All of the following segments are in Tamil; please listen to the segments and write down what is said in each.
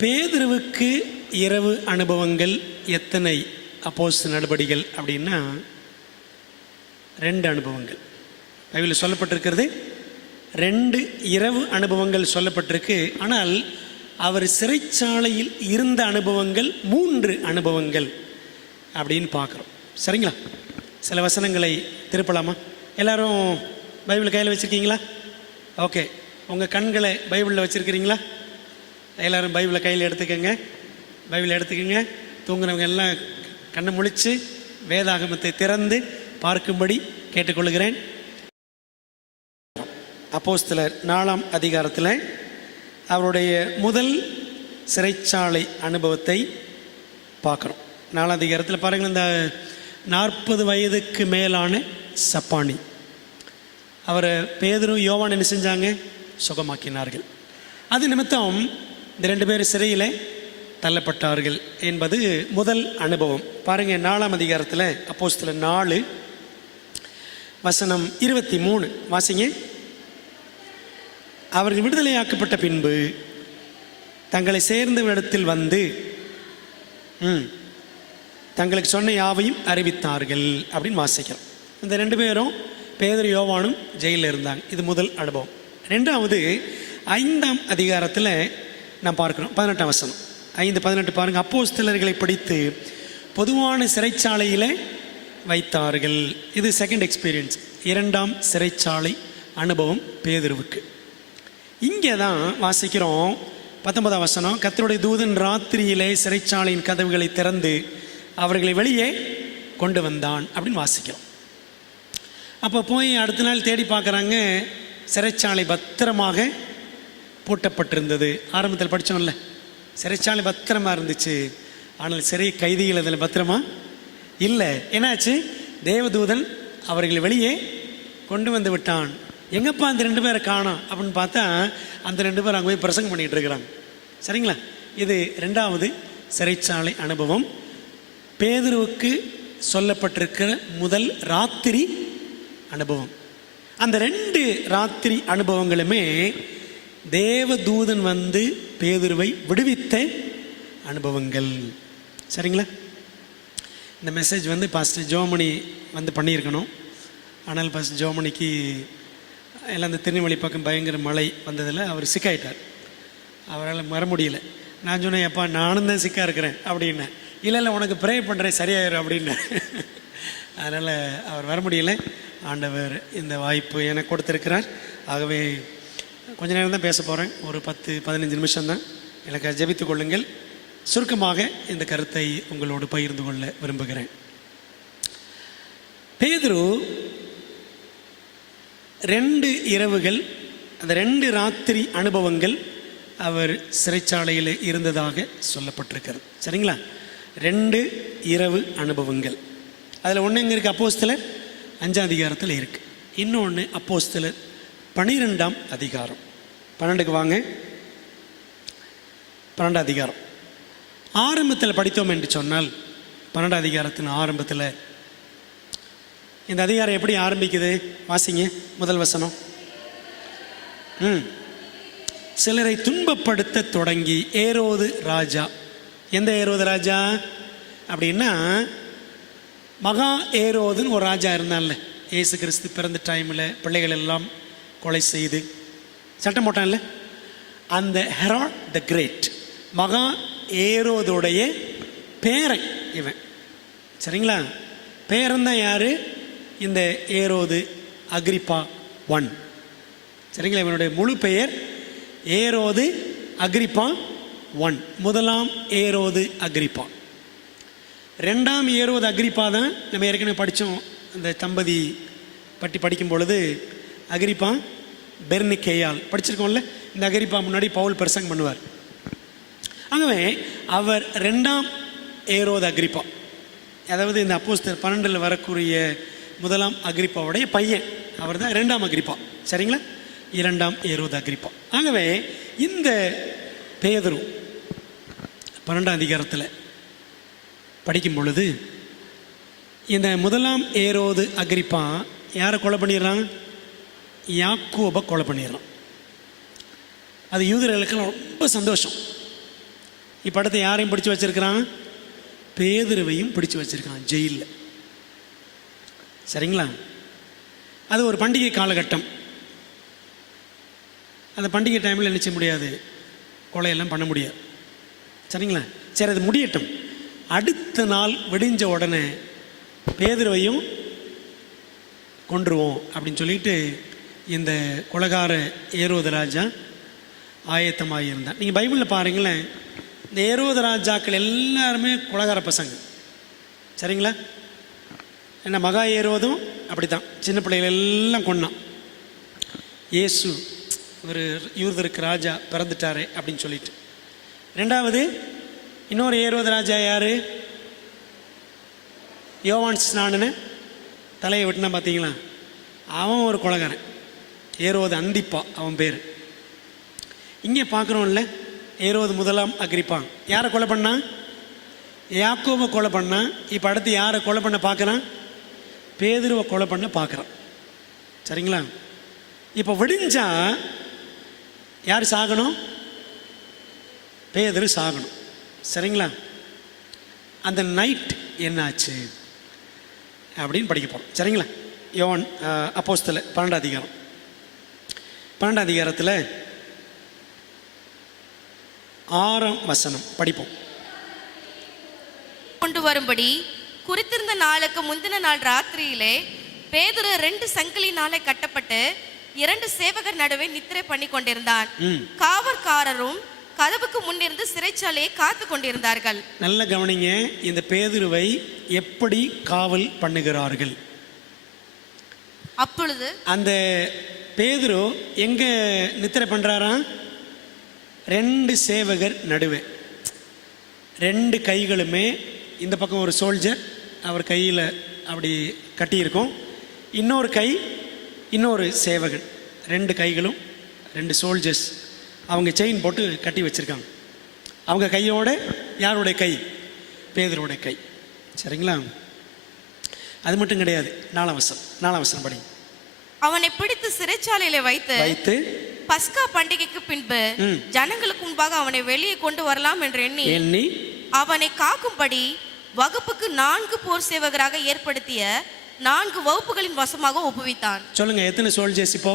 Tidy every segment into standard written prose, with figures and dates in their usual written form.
பேதுருவுக்கு இரவு அனுபவங்கள் எத்தனை அப்போஸ்தலர் நடபடிகள் அப்படின்னா 2 அனுபவங்கள் பைபிளில் சொல்லப்பட்டிருக்கிறது. 2 இரவு அனுபவங்கள் சொல்லப்பட்டிருக்கு. ஆனால் அவர் சிறைச்சாலையில் இருந்த அனுபவங்கள் 3 அனுபவங்கள் அப்படின்னு பார்க்குறோம். சரிங்களா? சில வசனங்களை திருப்பலாமா? எல்லாரும் பைபிள் கையில் வச்சுருக்கீங்களா? ஓகே, உங்கள் கண்களை பைபிளில் வச்சுருக்கிறீங்களா? எல்லோரும் பைபிளை கையில் எடுத்துக்கோங்க. பைபிளை எடுத்துக்கோங்க. தூங்குறவங்க எல்லாம் கண்ணை முழித்து வேதாகமத்தை திறந்து பார்க்கும்படி கேட்டுக்கொள்கிறேன். அப்போஸ்தலர் 4ஆம் அதிகாரத்தில் அவருடைய முதல் சிறைச்சாலை அனுபவத்தை பார்க்குறோம். 4ஆம் அதிகாரத்தில் பாருங்கள், இந்த 40 வயதுக்கு மேலான சப்பானி அவரை பேதுரு யோவான் என்ன செஞ்சாங்க? சுகமாக்கினார்கள். அது நிமித்தம் இந்த 2 பேர் சிறையில் தள்ளப்பட்டார்கள் என்பது முதல் அனுபவம். பாருங்கள், 4ஆம் அதிகாரத்தில் அப்போஸ்தலர் 4 வசனம் 23 வாசிங்க. அவர்கள் விடுதலையாக்கப்பட்ட பின்பு தங்களை சேர்ந்தவரிடத்தில் வந்து தங்களுக்கு சொன்ன யாவையும் அறிவித்தார்கள் அப்படின்னு வாசிக்கிறோம். இந்த 2 பேரும் பேதுரு யோவானும் ஜெயிலில் இருந்தாங்க. இது முதல் அனுபவம். 2வது 5ஆம் அதிகாரத்தில் நான் பார்க்குறோம். 18ஆம் வசனம் 5:18 பாருங்கள். அப்போஸ்தலர்களை படித்து பொதுவான சிறைச்சாலையில் வைத்தார்கள். இது செகண்ட் எக்ஸ்பீரியன்ஸ், 2ஆம் சிறைச்சாலை அனுபவம் பேதுருவுக்கு. இங்கே தான் வாசிக்கிறோம் 19ஆம் வசனம். கர்த்தருடைய தூதன் ராத்திரியிலே சிறைச்சாலையின் கதவுகளை திறந்து அவர்களை வெளியே கொண்டு வந்தான் அப்படின்னு வாசிக்கிறோம். அப்போ போய் அடுத்த நாள் தேடி பார்க்குறாங்க, சிறைச்சாலை பத்திரமாக பூட்டப்பட்டிருந்தது. ஆரம்பத்தில் படித்தோம்ல, சிறைச்சாலை பத்திரமா இருந்துச்சு. ஆனால் சிறை கைதிகள் அதில் பத்திரமா இல்லை. என்னாச்சு? தேவதூதன் அவர்களை வெளியே கொண்டு வந்து விட்டான். எங்கப்பா அந்த 2 பேரை காணோம் அப்படின்னு பார்த்தா அந்த 2 பேர் அங்கே போய் பிரசங்கம் பண்ணிகிட்டு இருக்கிறாங்க. சரிங்களா? இது 2வது சிறைச்சாலை அனுபவம். பேதுருவுக்கு சொல்லப்பட்டிருக்கிற முதல் ராத்திரி அனுபவம். அந்த 2 ராத்திரி அனுபவங்களுமே தேவதூதன் வந்து பேதுருவை விடுவித்த அனுபவங்கள். சரிங்களா? இந்த மெசேஜ் வந்து பாஸ்டர் ஜோமணி வந்து பண்ணியிருக்கணும். ஆனால் பாஸ்டர் ஜோமணிக்கு எல்லாம் இந்த திருநெல்வேலி பக்கம் பயங்கர மழை வந்ததில் அவர் சிக்காயிட்டார். அவரால் வர முடியல. நான் சொன்னேன், எப்பா நானும் தான் சிக்காக இருக்கிறேன் அப்படின்னு. இல்லை உனக்கு ப்ரே பண்ணுறேன் சரியாயிரும் அப்படின்னு. அதனால் அவர் வர முடியலை. ஆண்டவர் இந்த வாய்ப்பு எனக்கு கொடுத்துருக்கிறார். ஆகவே கொஞ்ச நேரம் தான் பேச போகிறேன், ஒரு 10-15 நிமிஷம்தான். எனக்கு ஜெபித்து கொள்ளுங்கள். சுருக்கமாக இந்த கருத்தை உங்களோடு பகிர்ந்து கொள்ள விரும்புகிறேன். பேதுரு 2 இரவுகள், அந்த 2 ராத்திரி அனுபவங்கள் அவர் சிறைச்சாலையில் இருந்ததாக சொல்லப்பட்டிருக்கிறது. சரிங்களா? 2 இரவு அனுபவங்கள். அதில் ஒன்று எங்கே இருக்குது? அப்போஸ்தலர் 5ஆம் அதிகாரத்தில் இருக்குது. இன்னொன்று அப்போஸ்தலர் 12ஆம் அதிகாரம். 12க்கு வாங்க. 12ஆம் அதிகாரம் ஆரம்பத்தில் படித்தோம் என்று சொன்னால், 12ஆம் அதிகாரத்தின் ஆரம்பத்தில் இந்த அதிகாரம் எப்படி ஆரம்பிக்குது? வாசிங்க முதல் வசனம். சிலரை துன்பப்படுத்த தொடங்கி ஏரோது ராஜா. எந்த ஏரோது ராஜா அப்படின்னா, மகா ஏரோதுன்னு ஒரு ராஜா இருந்தான்ல, இயேசு கிறிஸ்து பிறந்த டைமில் பிள்ளைகள் எல்லாம் கொலை செய்து சட்டம் போட்டான்ல, அந்த ஹெரோட் த கிரேட், மகா ஏரோதுடைய பேரன் இவன். சரிங்களா? பேரன்தான் யாரு? இந்த ஏரோது அக்ரிப்பா 1. சரிங்களா? இவனுடைய முழு பெயர் ஏரோது அக்ரிப்பா 1. முதலாம் ஏரோது அக்ரிப்பா. 2ஆம் ஏரோது அக்ரிப்பா தான் நம்ம ஏற்கனவே படித்தோம். அந்த தம்பதி பற்றி படிக்கும் பொழுது அக்ரிப்பா பெர்னிக்கேயால் படிச்சிருக்கோம்ல. இந்த அக்ரிப்பா முன்னாடி பவுல் பிரசங்கம் பண்ணுவார். ஆகவே அவர் 2ஆம் ஏரோது அக்ரிப்பா, அதாவது இந்த அப்போஸ்தலர் 12 வரக்கூடிய முதலாம் அக்ரிப்பாவுடைய பையன். அவர் தான் 2ஆம் அக்ரிப்பா. சரிங்களா? 2ஆம் ஏரோது அக்ரிப்பா. ஆகவே இந்த பேதுரு 12ஆம் அதிகாரத்தில் படிக்கும் பொழுது இந்த முதலாம் ஏரோது அக்ரிப்பா யாரை கொலை பண்ணிடுறான்? யாக்கோபை கொலை பண்ணிடுறான். அது யூதர்களுக்கு ரொம்ப சந்தோஷம். இப்போ அடுத்து யாரையும் பிடிச்சி வச்சிருக்கிறான்? பேதுருவையும் பிடிச்சி வச்சிருக்கான் ஜெயிலில். சரிங்களா? அது ஒரு பண்டிகை காலகட்டம். அந்த பண்டிகை டைமில் நிச்சய முடியாது, கொலையெல்லாம் பண்ண முடியாது. சரிங்களா? சரி, அது முடியட்டும். அடுத்த நாள் விடிஞ்ச உடனே பேதுருவையும் கொன்றுவோம் அப்படின்னு சொல்லிட்டு இந்த கொலைகார ஏரோது ராஜா ஆயத்தமாக இருந்தான். நீங்கள் பைபிளில் பாருங்களேன், இந்த ஏரோது ராஜாக்கள் எல்லாருமே கொலைகார பசங்க. சரிங்களா? என்ன மகா ஏரோதும் அப்படி தான், சின்ன பிள்ளைகள் எல்லாம் கொன்னான். இயேசு ஒரு யூதருக்கு ராஜா பிறந்துட்டாரே அப்படின்னு சொல்லிட்டு. ரெண்டாவது இன்னொரு ஏரோது ராஜா யார்? யோவான் ஸ்நானனை தலையை விட்டுனா பார்த்தீங்களா, அவன் ஒரு கொலைகாரன். ஏரோது அந்திப்பா அவன் பேர். இங்கே பார்க்குறோம்ல, ஏரோது முதலாம் அக்ரிப்பா யாரை கொலை பண்ணான்? யாக்கோபை கொலை பண்ணான். இப்போ அடுத்து யாரை கொலை பண்ண பார்க்குறான்? பேதுருவை கொலை பண்ண பார்க்குறான். சரிங்களா? இப்போ விடிஞ்சா யார் சாகணும்? பேதுரு சாகணும். சரிங்களா? அந்த நைட் என்னாச்சு அப்படின்னு படிக்க போகிறோம். சரிங்களா? யோவான் அப்போஸ்தலர் 12ஆம் அதிகாரம். 12ஆம் அதிகாரத்தில் 6ஆம் வசனம் படிப்போம். கொண்டு வரும்படி குறித்திருந்த நாளுக்கு முந்தின நாள் ராத்திரியிலே பேதுரு 2 சங்கிலினாலே கட்டப்பட்டு 2 சேவகர் நடுவே நித்திரை பண்ணி கொண்டிருந்தான். காவற்காரரும் கதவுக்கு முன்னிருந்து சிறைச்சாலையை காத்து கொண்டிருந்தார்கள். நல்ல கவனிங்க, இந்த பேதுருவை எப்படி காவல் பண்ணுகிறார்கள்? அப்பொழுது அந்த பேதுரு எங்க நித்திரை பண்றாரா? 2 சேவகர் நடுவே. 2 கைகளுமே, இந்த பக்கம் ஒரு சோல்ஜர் அவர் கையில் அப்படி கட்டியிருக்கோம், இன்னொரு கை இன்னொரு சேவகன். 2 கைகளும் 2 சோல்ஜர்ஸ் அவங்க செயின் போட்டு கட்டி வச்சிருக்காங்க. அவங்க கையோட யாருடைய கை? பேதுருடைய கை. சரிங்களா? அது மட்டும் கிடையாது. 4ஆம் வசனம் படி. அவனை பிடித்து சிறைச்சாலையில வைத்து பஸ்கா பண்டிகைக்கு பின்பு ஜனங்களுக்கு முன்பாக அவனை வெளியே கொண்டு வரலாம் என்று எண்ணி அவனை காக்கும்படி வகுப்புக்கு 4 போர் சேவகராக ஏற்படுத்திய 4 வகுப்புகளின் வசமாக ஒப்புவித்தான். சொல்லுங்க, எத்தனை சோல்ஜர்ஸ்? இப்போ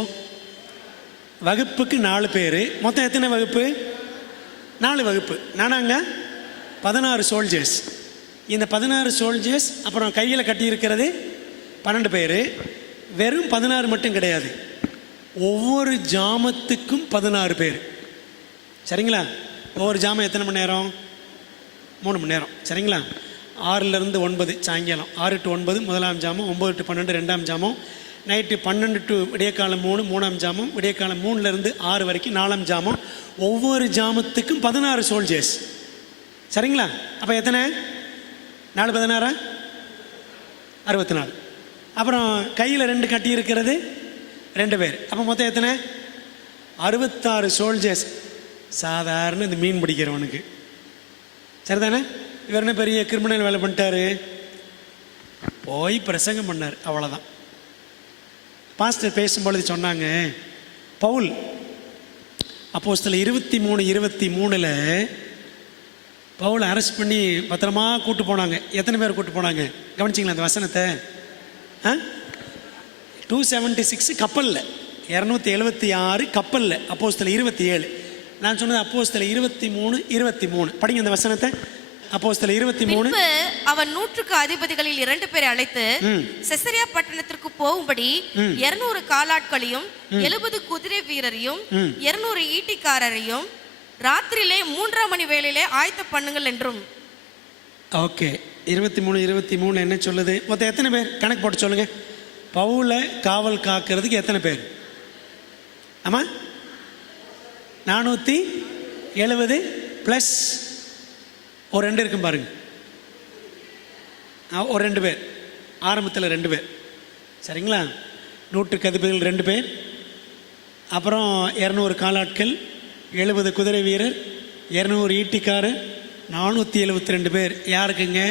வகுப்புக்கு 4 பேர். மொத்தம் எத்தனை வகுப்பு? 4 வகுப்பு. நானாங்க 16 சோல்ஜர்ஸ். இந்த 16 சோல்ஜர்ஸ் அப்புறம் கையில் கட்டி இருக்கிறது 12 பேர். வெறும் 16 மட்டும் கிடையாது, ஒவ்வொரு ஜாமத்துக்கும் 16 பேர். சரிங்களா? ஒவ்வொரு ஜாமம் எத்தனை மணி நேரம்? 3 மணி நேரம். சரிங்களா? 6லேருந்து 9 சாயங்காலம், 6 to 9 முதலாம் ஜாமம், 9 to 12 2ஆம் ஜாமம், நைட்டு 12 to விடியற்காலம் 3 3ஆம் ஜாமம், விடியற்காலம் 3லேருந்து 6 வரைக்கும் 4ஆம் ஜாமம். ஒவ்வொரு ஜாமத்துக்கும் 16 சோல்ஜர்ஸ். சரிங்களா? அப்போ எத்தனை? 4 16 64. அப்புறம் கையில் 2 கட்டி இருக்கிறது 2 பேர். அப்போ மொத்தம் எத்தனை? 66 சோல்ஜர்ஸ். சாதாரண இந்த மீன் பிடிக்கிறவனுக்கு. சரிதானே? இவர் என்ன பெரிய கிரிமினல் வேலை பண்ணிட்டாரு? போய் பிரசங்கம் பண்ணார், அவ்வளோதான். பாஸ்டர் பேசும்பொழுது சொன்னாங்க, பவுல் அப்போஸ்தலர் 23:23 பவுல் அரெஸ்ட் பண்ணி பத்திரமா கூட்டு போனாங்க. எத்தனை பேர் கூட்டு போனாங்க கவனிச்சிங்களா அந்த வசனத்தை? 276 கப்பலில், 276 கப்பலில், அப்போஸ்தலர் 27. நான் சொன்னது அப்போஸ்தலர் 23:23. படிங்க அந்த வசனத்தை. அப்போஸ்தலர் 23. அவன் 100க்கு அதிபதிகளில் 2 பேரை அழைத்து செசரியா பட்டணத்திற்கு போகும்படி 200 காலாட்களையும் 70 குதிரை வீரரையும் 200 ஈட்டிக்காரரையும் ராத்திரியிலே 3ஆம் மணி வேளையிலே ஆயத்த பண்ணுங்கள் என்றும். ஓகே, 23 என்ன சொல்லுது? மொத்தம் எத்தனை பேர் கணக்கு போட்டு சொல்லுங்க. பவுலை காவல் காக்கிறதுக்கு எத்தனை பேர்? ஆமா, 470 ப்ளஸ் ஒரு 2 இருக்கும் பாருங்க, ஒரு 2 பேர். ஆரம்பத்தில் 2 பேர். சரிங்களா? 100க்கு அதிபதிகள் 2 பேர், அப்புறம் 200 காலாட்கள், 70 குதிரை வீரர், 200 ஈட்டிக்காரர், 472 பேர். யாருக்குங்க?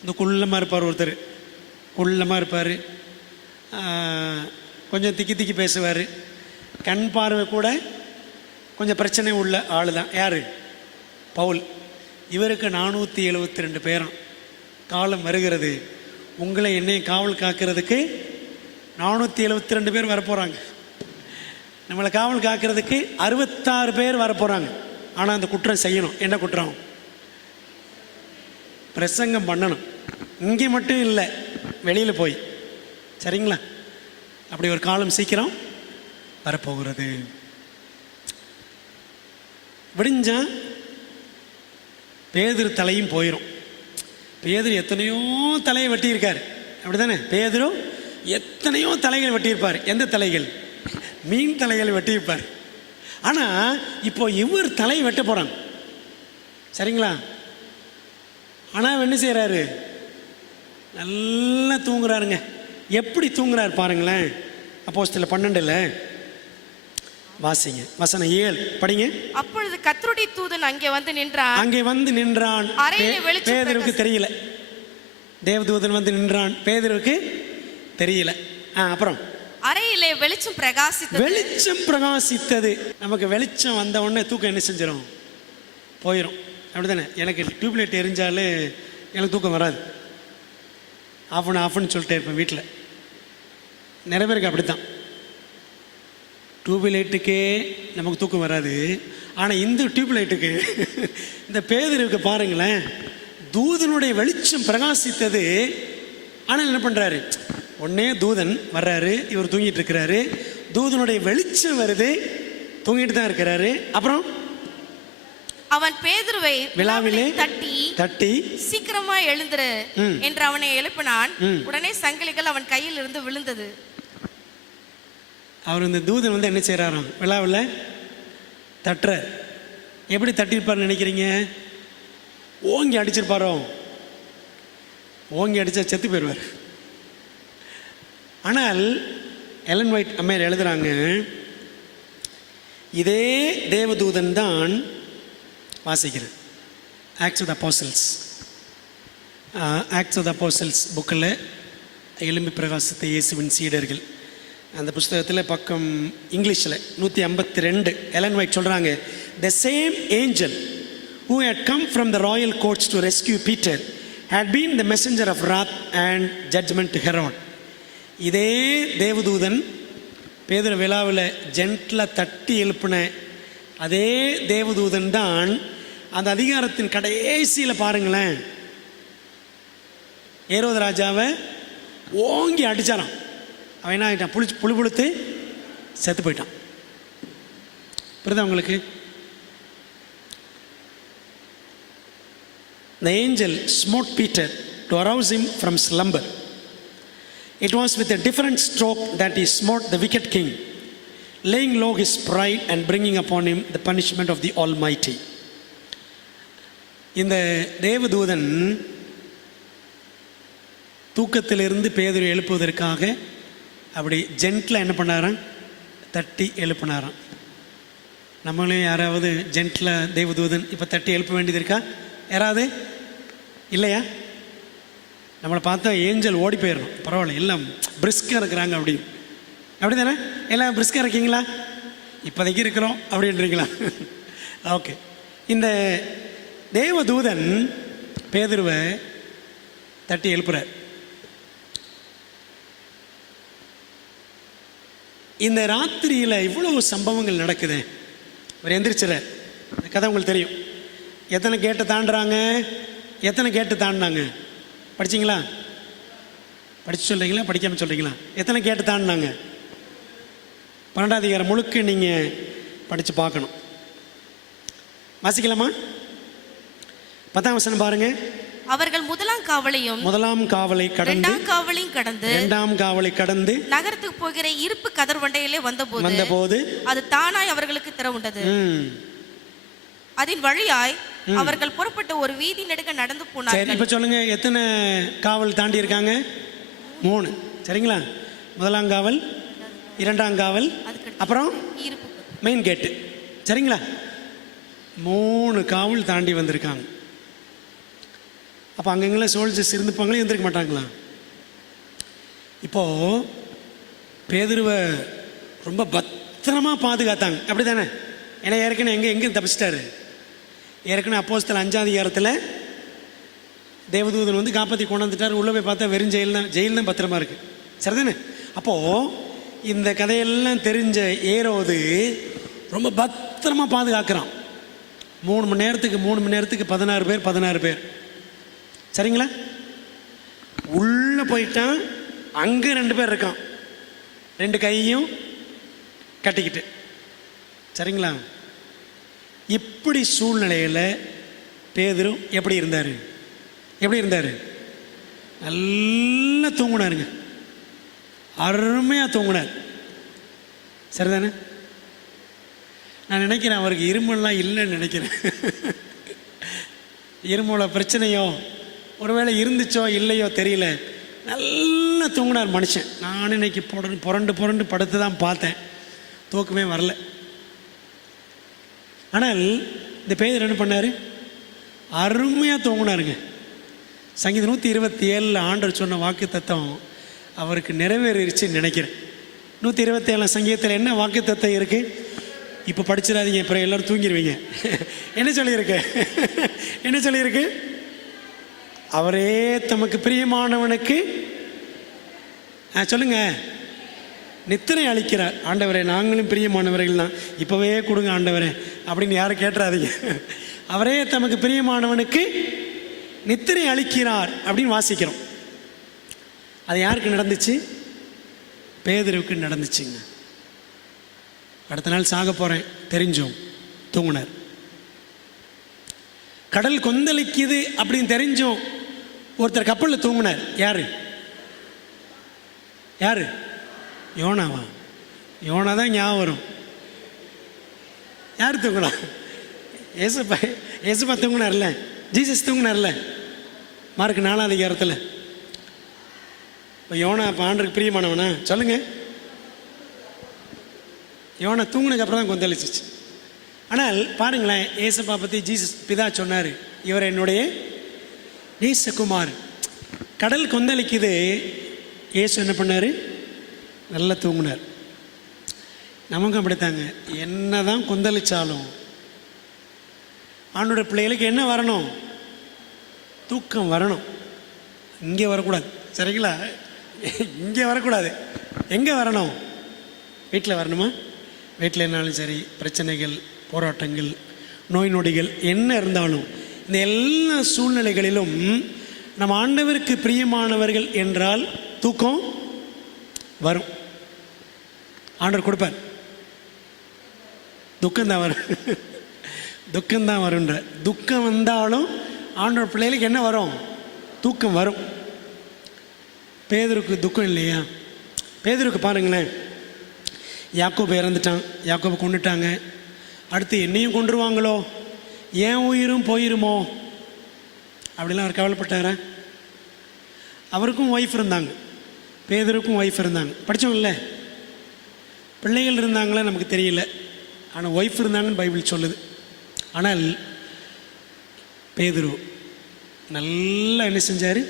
இந்த குள்ளமாக இருப்பார் ஒருத்தர், குள்ளமாக இருப்பார், கொஞ்சம் திக்கி திக்கி பேசுவார், கண் பார்வை கூட கொஞ்சம் பிரச்சனை உள்ள ஆள் தான். யார்? பவுல். இவருக்கு 472 பேரும். காலம் வருகிறது, உங்களை என்னையும் காவல் காக்கிறதுக்கு 472 பேர் வரப்போகிறாங்க. நம்மளை காவல் காக்கிறதுக்கு 66 பேர் வரப்போகிறாங்க. ஆனால் அந்த குற்றம் செய்யணும். என்ன குற்றம்? பிரசங்கம் பண்ணணும். இங்கே மட்டும் இல்லை, வெளியில் போய். சரிங்களா? அப்படி ஒரு காலம் சீக்கிரம் வரப்போகிறது. விடிஞ்சா பேதுரு தலையும் போயிடும். பேதுரு எத்தனையோ தலையை வெட்டியிருக்காரு, அப்படி தானே? பேதுரு எத்தனையோ தலைகள் வெட்டியிருப்பார். எந்த தலைகள்? மீன் தலைகள் வெட்டியிருப்பார். ஆனால் இப்போ இவர் தலை வெட்ட போகிறாங்க. சரிங்களா? ஆனால் என்ன செய்கிறாரு? நல்லா தூங்குறாருங்க. எப்படி தூங்குறாரு பாருங்களேன். அப்போஸ்தலர் 12 வாசிங்க, வசனம் 7 படிங்க. அப்பொழுது கர்த்தருடைய தூதன் அங்கே வந்து நின்றான். பேதுருக்கு தெரியல. தேவதூதன் வந்து நின்றான், பேதுருக்கு தெரியல. அப்புறம் அறையிலே வெளிச்சம் பிரகாசித்தது. நமக்கு வெளிச்சம் வந்த உடனே தூக்கம் என்ன செஞ்சிடும்? போயிடும். அப்படிதானே? எனக்கு டியூப்லைட் எரிஞ்சாலே எனக்கு தூக்கம் வராது. ஆஃப்னு சொல்லிட்டே இருப்பேன் வீட்டில். நிறைய பேருக்கு அப்படித்தான். டியூப்லைட்டுக்கே நமக்கு தூக்கம் வராது. ஆனால் இந்த டியூப்லைட்டுக்கு, இந்த பேதுருக்கு பாருங்களேன், தூதனுடைய வெளிச்சம் பிரகாசித்தது. ஆனால் என்ன பண்ணுறாரு? உடனே தூதன் வர்றாரு, இவர் தூங்கிட்டு இருக்கிறாரு. தூதனுடைய வெளிச்சம் வருது, தூங்கிட்டு தான் இருக்கிறாரு. அப்புறம் அவன் பேதுருவை விழாவிலே தட்டி சீக்கிரமா எழுந்துரு என்று அவனை எழுப்பினான். உடனே சங்கிலிகள் அவன் கையில் இருந்து விழுந்தது. அவர் இந்த தூதன் வந்து என்ன செய்யறாராம்? விழாவில் தட்டுற. எப்படி தட்டியிருப்பார்னு நினைக்கிறீங்க? ஓங்கி அடிச்சிருப்பாரோ? ஓங்கி அடித்தா செத்து போயிடுவார். ஆனால் எலன் ஒயிட் அம்மையார் எழுதுகிறாங்க, இதே தேவதூதன் தான் வாசிக்கிறேன். ஆக்ட்ஸ் ஆஃப் த அப்போஸ்டல்ஸ் புக்கில் எலும்பி பிரகாசித்த இயேசுவின் சீடர்கள் அந்த புஸ்தகத்தில் பக்கம் இங்கிலீஷில் 152 எலன் ஒயிட் சொல்கிறாங்க, the same angel who had come from the royal courts to rescue Peter had been the messenger of wrath and judgment to Herod. இதே தேவதூதன் பேதுரு விழாவில் ஜென்டில் தட்டி எழுப்பின அதே தேவதூதன் தான் அந்த அதிகாரத்தின் கடைசியில் பாருங்களேன், ஏரோது ராஜாவை ஓங்கி அடிச்சாராம். அவன் என்ன ஆகிட்டான்? புழுத்து செத்து போயிட்டான். புரியுதா உங்களுக்கு? The angel smote Peter to arouse him from slumber. It was with a different stroke that he smote the wicked king, laying low his pride and bringing upon him the punishment of the Almighty. இந்த தேவதூதன் தூக்கத்திலிருந்து பேதுரு எழுப்புவதற்காக அப்படி ஜென்டில் என்ன பண்ணாராம்? தட்டி எழுப்பினாராம். நம்மளே யாராவது ஜென்டில் தேவதூதன் இப்போ தட்டி எழுப்ப வேண்டியது இருக்கா? யாராவது இல்லையா? நம்மளை பார்த்தா ஏஞ்சல் ஓடி போயிடணும். பரவாயில்ல, எல்லாம் பிரிஸ்காக இருக்கிறாங்க அப்படி தானே? எல்லாம் பிரிஸ்காக இருக்கீங்களா? இப்போதைக்கு இருக்கிறோம் அப்படின்றீங்களா? ஓகே. இந்த தேவதூதன் பேதுருவை தட்டி எழுப்புறார். இந்த ராத்திரியில் இவ்வளவு சம்பவங்கள் நடக்குது. அவர் எந்திரிச்சிடறார். கதை உங்களுக்கு தெரியும். எத்தனை கேட்டு தாண்டுறாங்க? எத்தனை கேட்டு தாண்டினாங்க? படிச்சிங்களா? படித்து சொல்கிறீங்களா, படிக்காமல் சொல்கிறீங்களா? எத்தனை கேட்டு தாண்டினாங்க? 12ஆம் அதிகாரம் முழுக்க நீங்கள் படித்து பார்க்கணும். வாசிக்கலாமா? 10ஆம் வசனம் பாருங்க. அவர்கள் முதலாம் காவலை கடந்து 2ஆம் காவலை கடந்து நகரத்துக்கு போகிற இருப்பு கதர்வண்டையிலே வந்தபோது அது தானாய் அவர்களுக்கு திறவுண்டது. அதன் வழியாய் அவர்கள் புறப்பட்டு ஒரு வீதி நெடுக நடந்து போனார்கள். சரி, இப்ப சொல்லுங்க, எத்தனை காவல் தாண்டி இருக்காங்க? 3. சரிங்களா? முதலாம் காவல், 2ஆம் காவல், அப்புறம் மெயின் கேட்டு. சரிங்களா? 3 காவல் தாண்டி வந்திருக்காங்க. அப்போ அங்கங்கெல்லாம் சோல்ஜர்ஸ் இருந்துப்பாங்களே, இருந்திருக்க மாட்டாங்களா? இப்போது பேதுருவை ரொம்ப பத்திரமாக பாதுகாத்தாங்க. அப்படி தானே? ஏன்னா ஏற்கனவே எங்கே தப்பிச்சிட்டாரு. ஏற்கனவே அப்போஸ்தலர் 5ஆம் அதிகாரத்தில் தேவதூதன் வந்து காப்பாற்றி கொண்டாந்துட்டார். உள்ளே போய் பார்த்தா வெறும் ஜெயில் தான் பத்திரமா இருக்குது. சரிதானே? அப்போது இந்த கதையெல்லாம் தெரிஞ்ச ஏரோது ரொம்ப பத்திரமா பாதுகாக்கிறான். 3 மணி நேரத்துக்கு 16 பேர். சரிங்களா? உள்ளே போயிட்டான். அங்கே 2 பேர் இருக்கான், 2 கையும் கட்டிக்கிட்டு. சரிங்களா? இப்படி சூழ்நிலையில் பேதுரு எப்படி இருந்தார்? நல்லா தூங்குனாருங்க. அருமையாக தூங்குனார். சரிதானே? நான் நினைக்கிறேன் அவருக்கு இருமல்லாம் இல்லைன்னு நினைக்கிறேன். இருமல பிரச்சனையோ ஒருவேளை இருந்துச்சோ இல்லையோ தெரியல, நல்லா தூங்கினார் மனுஷன். நான் இன்னைக்கு புரண்டு படுத்து தான் பார்த்தேன், தூக்கமே வரல. ஆனால் இந்த பேதர் என்ன பண்ணார்? அருமையாக தூங்கினாருங்க. சங்கீதம் 127 ஆண்டவர் சொன்ன வாக்கு தத்தம் அவருக்கு நிறைவேறிடுச்சுன்னு நினைக்கிறேன். 127 சங்கீதத்தில் என்ன வாக்கு தத்தம் இருக்குது? இப்போ படிச்சிடாதீங்க, அப்புறம் எல்லோரும் தூங்கிடுவீங்க. என்ன சொல்லியிருக்கு? அவரே தமக்கு பிரியமானவனுக்கு சொல்லுங்க நித்திரை அளிக்கிறார். ஆண்டவரே நாங்களும் பிரியமானவர்கள் தான், இப்போவே கொடுங்க ஆண்டவரே அப்படின்னு யாரும் கேட்டுறாதீங்க. அவரே தமக்கு பிரியமானவனுக்கு நித்திரை அளிக்கிறார் அப்படின்னு வாசிக்கிறோம். அது யாருக்கு நடந்துச்சு? பேதுருவுக்கு நடந்துச்சுங்க. அடுத்த நாள் சாக போகிறேன் தெரிஞ்சோம், தூங்கினார். கடல் கொந்தளிக்குது அப்படின்னு தெரிஞ்சோம், ஒருத்தர் கப்பலில் தூங்கினார். யாரு? யோனாவா? யோனா தான் ஞாபகம் வரும். யார் தூங்கினா? ஏசுப்பா தூங்கினார்ல, ஜீசஸ் தூங்கினார்ல மார்க் 4ஆம் அதிகாரத்தில். இப்போ யோனா இப்போ ஆண்டருக்கு பிரியமானவனா சொல்லுங்க? யோனா தூங்கினதுக்கு அப்புறம் தான் கொந்தளிச்சிச்சு. ஆனால் பாருங்களேன், ஏசப்பா பற்றி ஜீசஸ் பிதா சொன்னார், இவர் என்னுடைய நேசகுமார். கடல் கொந்தளிக்குது, ஏசு என்ன பண்ணார்? நல்லா தூங்கினார். நமக்கும் அப்படித்தாங்க. என்ன தான் கொந்தளிச்சாலும் ஆண்டோட பிள்ளைகளுக்கு என்ன வரணும்? தூக்கம் வரணும். இங்கே வரக்கூடாது. சரிங்களா? இங்கே வரக்கூடாது. எங்கே வரணும்? வீட்டில் வரணுமா? வீட்டில் என்னாலும் சரி, பிரச்சனைகள், போராட்டங்கள், நோய் நொடிகள் என்ன இருந்தாலும் இந்த எல்லா சூழ்நிலைகளிலும் நம்ம ஆண்டவருக்கு பிரியமானவர்கள் என்றால் தூக்கம் வரும். ஆண்டவர் கொடுப்பார். துக்கம்தான் வரும். துக்கம்தான் வரும்ன்ற. துக்கம் வந்தாலும் ஆண்டவர் பிள்ளைகளுக்கு என்ன வரும்? தூக்கம் வரும். பேதுருக்கு துக்கம் இல்லையா? பேதுருக்கு பாருங்களேன், யாக்கோபு இறந்துட்டான், யாக்கோபு கொண்டுட்டாங்க, அடுத்து என்னையும் கொண்டுருவாங்களோ, ஏன் உயிரும் போயிருமோ அப்படிலாம் அவர் கவலைப்பட்டாரா? அவருக்கும் ஒய்ஃப் இருந்தாங்க, பேதுருக்கும் ஒய்ஃப் இருந்தாங்க. படித்தோம்ல, பிள்ளைகள் இருந்தாங்களா நமக்கு தெரியல, ஆனால் ஒய்ஃப் இருந்தாங்கன்னு பைபிள் சொல்லுது. ஆனால் பேதுரு நல்லா என்ன செஞ்சார்?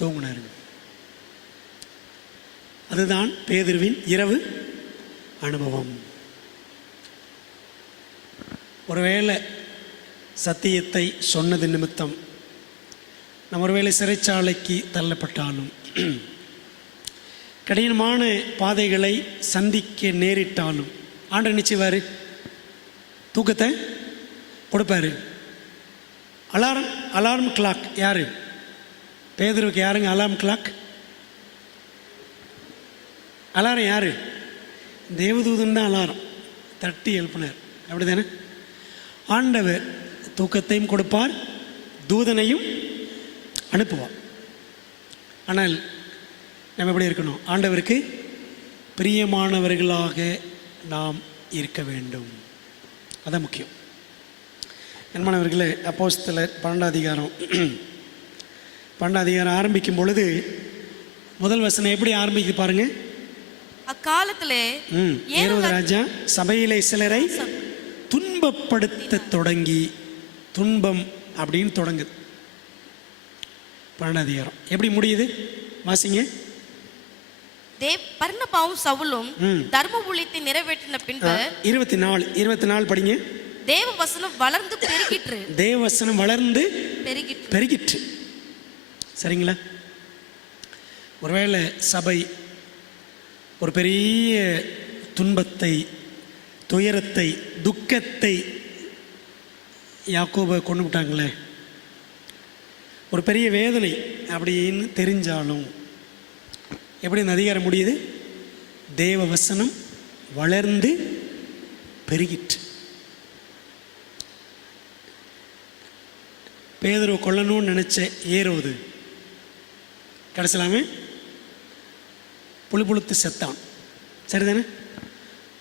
தூங்கினாருங்க. அதுதான் பேதுருவின் இரவு அனுபவம். ஒருவேளை சத்தியத்தை சொன்னது நிமித்தம் நம்ம ஒருவேளை சிறைச்சாலைக்கு தள்ளப்பட்டாலும், கடினமான பாதைகளை சந்திக்க நேரிட்டாலும் ஆண்டவர் நிச்சயவாரு தூக்கத்தை கொடுப்பாரு. அலாரம் கிளாக் யாரு? பேதுருவுக்கு யாருங்க அலாரம் கிளாக்? அலாரம் யாரு? தேவதூதன் தான் அலாரம் தட்டி எழுப்பினார். அப்படி தானே? ஆண்டவர் தூக்கத்தையும் கொடுப்பார், தூதனையும் அனுப்புவார். ஆனால் நம்ம எப்படி இருக்கணும்? ஆண்டவருக்கு பிரியமானவர்களாக நாம் இருக்க வேண்டும். அதான் முக்கியம். அன்பானவர்களே, அப்போஸ்தலர் 12ஆம் அதிகாரம் ஆரம்பிக்கும் பொழுது முதல் வசனம் எப்படி ஆரம்பிக்கு பாருங்க. அக்காலத்திலே ஏரோது ராஜா சபையிலே சிலரை துன்பப்படுத்த தொடங்கி, துன்பம் அப்படின்னு தொடங்குது 12ஆம் அதிகாரம். எப்படி முடியுது வாசிங்க. பர்னபாவும் சவுலும் தர்ம ஊழியத்தை நிறைவேற்றின பின்பு 24 படிங்க. தேவ வசனம் வளர்ந்து பெருகிற்று. தேவ வசனம் வளர்ந்து பெருகிற்று. சரிங்களா? ஒருவேளை சபை ஒரு பெரிய துன்பத்தை, துயரத்தை, துக்கத்தை யாக்கோபை கொண்டு விட்டாங்களே, ஒரு பெரிய வேதனை அப்படின்னு தெரிஞ்சாலும் எப்படி இந்த அதிகாரம் முடியுது? தேவ வசனம் வளர்ந்து பெருகிற்று. பேதுருவை கொல்லணும்னு நினைச்ச ஏரோது கடைசிலாமே புழுத்து செத்தான். சரிதானே?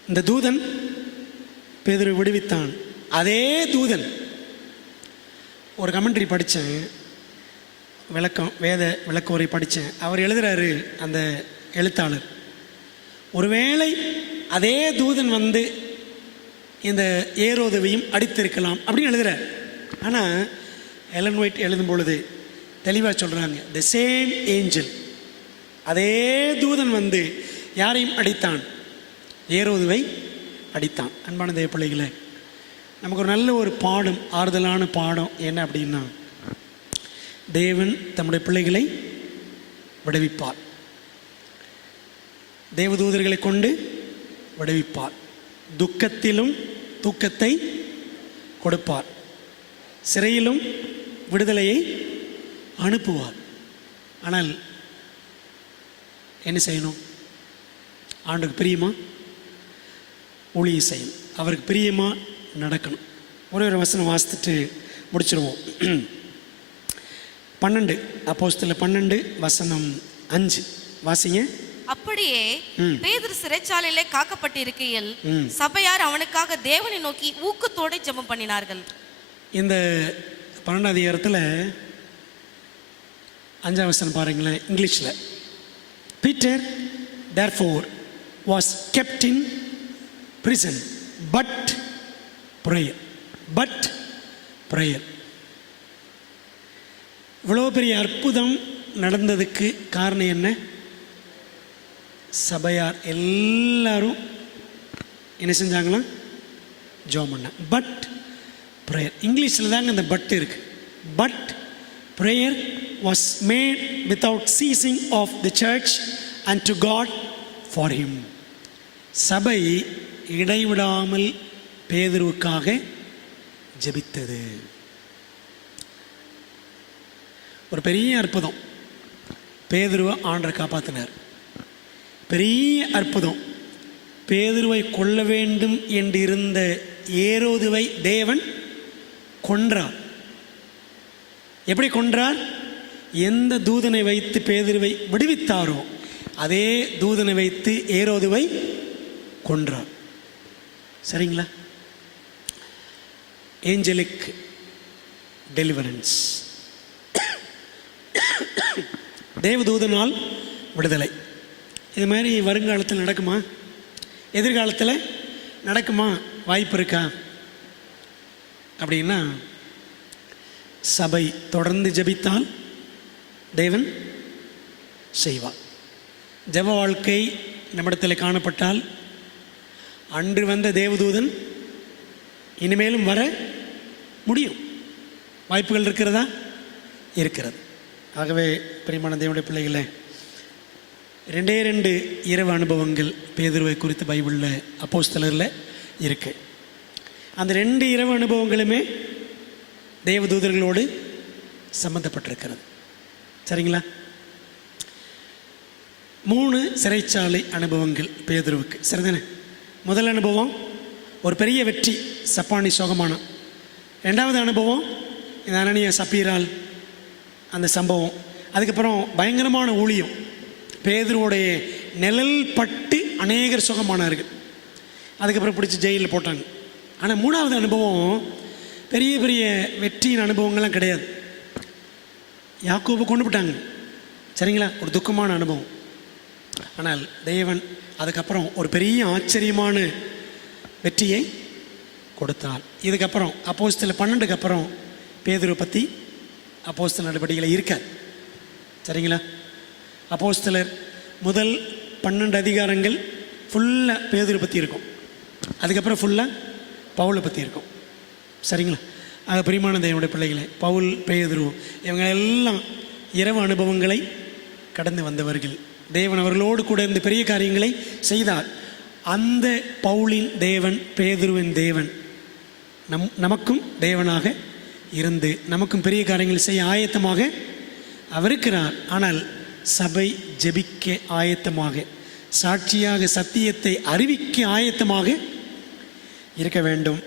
இந்த தூதன் பேதுருவை விடுவித்தான். அதே தூதன், ஒரு கமெண்ட்ரி படித்தேன், வேத விளக்க உரை படித்தேன். அவர் எழுதுகிறாரு, அந்த எழுத்தாளர், ஒருவேளை அதே தூதன் வந்து இந்த ஏரோதுவையும் அடித்திருக்கலாம் அப்படின்னு எழுதுகிறார். ஆனால் எலன் ஒயிட் எழுதும் பொழுது தெளிவாக சொல்கிறாங்க, த சேம் ஏஞ்சல், அதே தூதன் வந்து யாரையும் அடித்தான்? ஏரோதுவை அடித்தான். அன்பான தேவ பிள்ளைகளே, நமக்கு ஒரு நல்ல ஒரு பாடம், ஆறுதலான பாடம் என்ன அப்படின்னா, தேவன் தம்முடைய பிள்ளைகளை விடுவிப்பார். தேவதூதர்களை கொண்டு விடுவிப்பார். துக்கத்திலும் தூக்கத்தை கொடுப்பார். சிறையிலும் விடுதலையை அனுப்புவார். ஆனால் என்ன செய்யணும்? ஆண்டுக்கு பிரியமா ஊழியம் செய்யணும். அவருக்கு பிரியமா நடக்கணும். ஒரே ஒரு வசனம் வாசித்துட்டு முடிச்சிருவோம். 12 அப்போஸ்தலர் 12 வசனம் 5 வாசிங்க. அப்படியே பேதுரு சிறைச்சாலையிலே காக்கப்பட்டிருக்கையில் சபையார் அவனுக்காக தேவனை நோக்கி ஊக்கத்தோடு ஜெபம் பண்ணினார்கள். இந்த 12 அதிகாரத்தில் 5 வசனம் பாருங்களேன், இங்கிலீஷில். Peter therefore was kept in prison but prayer. இவ்வளோ பெரிய அற்புதம் நடந்ததுக்கு காரணம் என்ன? சபையார் எல்லாரும் என்ன செஞ்சாங்களாம்? ஜெபம் பண்ண. பட் ப்ரேயர், இங்கிலீஷில் தாங்க இந்த பட் இருக்கு. But prayer was made without ceasing of the church and to God for him. சபை இடைவிடாமல் பேதுருவுக்காக ஜெபித்தது. ஒரு பெரிய அற்புதம். பேதுருவை ஆண்டவர் காப்பாற்றினார். பெரிய அற்புதம். பேதுருவை கொல்ல வேண்டும் என்றிருந்த ஏரோதுவை தேவன் கொன்றார். எப்படி கொன்றார்? எந்த தூதனை வைத்து பேதுருவை விடுவித்தாரோ அதே தூதனை வைத்து ஏரோதுவை கொன்றார். சரிங்களா? ஏஞ்சலிக் டெலிவரன்ஸ், தேவதூதனால் விடுதலை. இது மாதிரி வருங்காலத்தில் நடக்குமா? எதிர்காலத்தில் நடக்குமா? வாய்ப்பு இருக்கா அப்படின்னா, சபை தொடர்ந்து ஜெபித்தால் தேவன் செய்வார். ஜெப வாழ்க்கை நம்மிடத்தில் காணப்பட்டால் அன்று வந்த தேவதூதன் இனிமேலும் வர முடியும். வாய்ப்புகள் இருக்கிறதா? இருக்கிறது. ஆகவே பிரியமான தேவனுடைய பிள்ளைகளே, 2 இரவு அனுபவங்கள் பேதுருவை குறித்து பைபிளில் அப்போஸ்தலரில் இருக்கு. அந்த 2 இரவு அனுபவங்களுமே தேவதூதர்களோடு சம்பந்தப்பட்டிருக்கிறது. சரிங்களா? 3 சிறைச்சாலை அனுபவங்கள் பேதுருவுக்கு. சரிதானே? முதல் அனுபவம் ஒரு பெரிய வெற்றி, சப்பானி சோகமானம். 2வது அனுபவம் இந்த அனனியா சப்பீரால் அந்த சம்பவம். அதுக்கப்புறம் பயங்கரமான ஊழியம். பேதுருவோடைய நிழல் பட்டு அநேகர் சுகமானார்கள். அதுக்கப்புறம் பிடிச்சி ஜெயிலில் போட்டாங்க. ஆனால் 3வது அனுபவம் பெரிய பெரிய வெற்றியின் அனுபவங்கள்லாம் கிடையாது. யாக்கோபை கொண்டு போட்டாங்க. சரிங்களா? ஒரு துக்கமான அனுபவம். ஆனால் தேவன் அதுக்கப்புறம் ஒரு பெரிய ஆச்சரியமான வெற்றியை கொடுத்தார். இதுக்கப்புறம் அப்போஸ்தலர் 12க்கு அப்புறம் பேதுருவை பற்றி அப்போஸ்தலர் நடவடிக்கைகள் இருக்காது. சரிங்களா? அப்போஸ்தலர் முதல் 12 அதிகாரங்கள் ஃபுல்லாக பேதுருவை பற்றி இருக்கும். அதுக்கப்புறம் ஃபுல்லாக பவுலை பற்றி இருக்கும். சரிங்களா? ஆக பிரியமான தேவனுடைய பிள்ளைகளை, பவுல், பேதுரு இவங்க எல்லாம் இரவு அனுபவங்களை கடந்து வந்தவர்கள். தேவன் அவர்களோடு கூட இருந்து பெரிய காரியங்களை செய்தார். அந்த பவுலின் தேவன், பேதுருவின் தேவன் நமக்கும் தேவனாக இருந்து நமக்கும் பெரிய காரியங்கள் செய்ய ஆயத்தமாக அவர் இருக்கிறார். ஆனால் சபை ஜெபிக்க ஆயத்தமாக, சாட்சியாக சத்தியத்தை அறிவிக்க ஆயத்தமாக இருக்க வேண்டும்.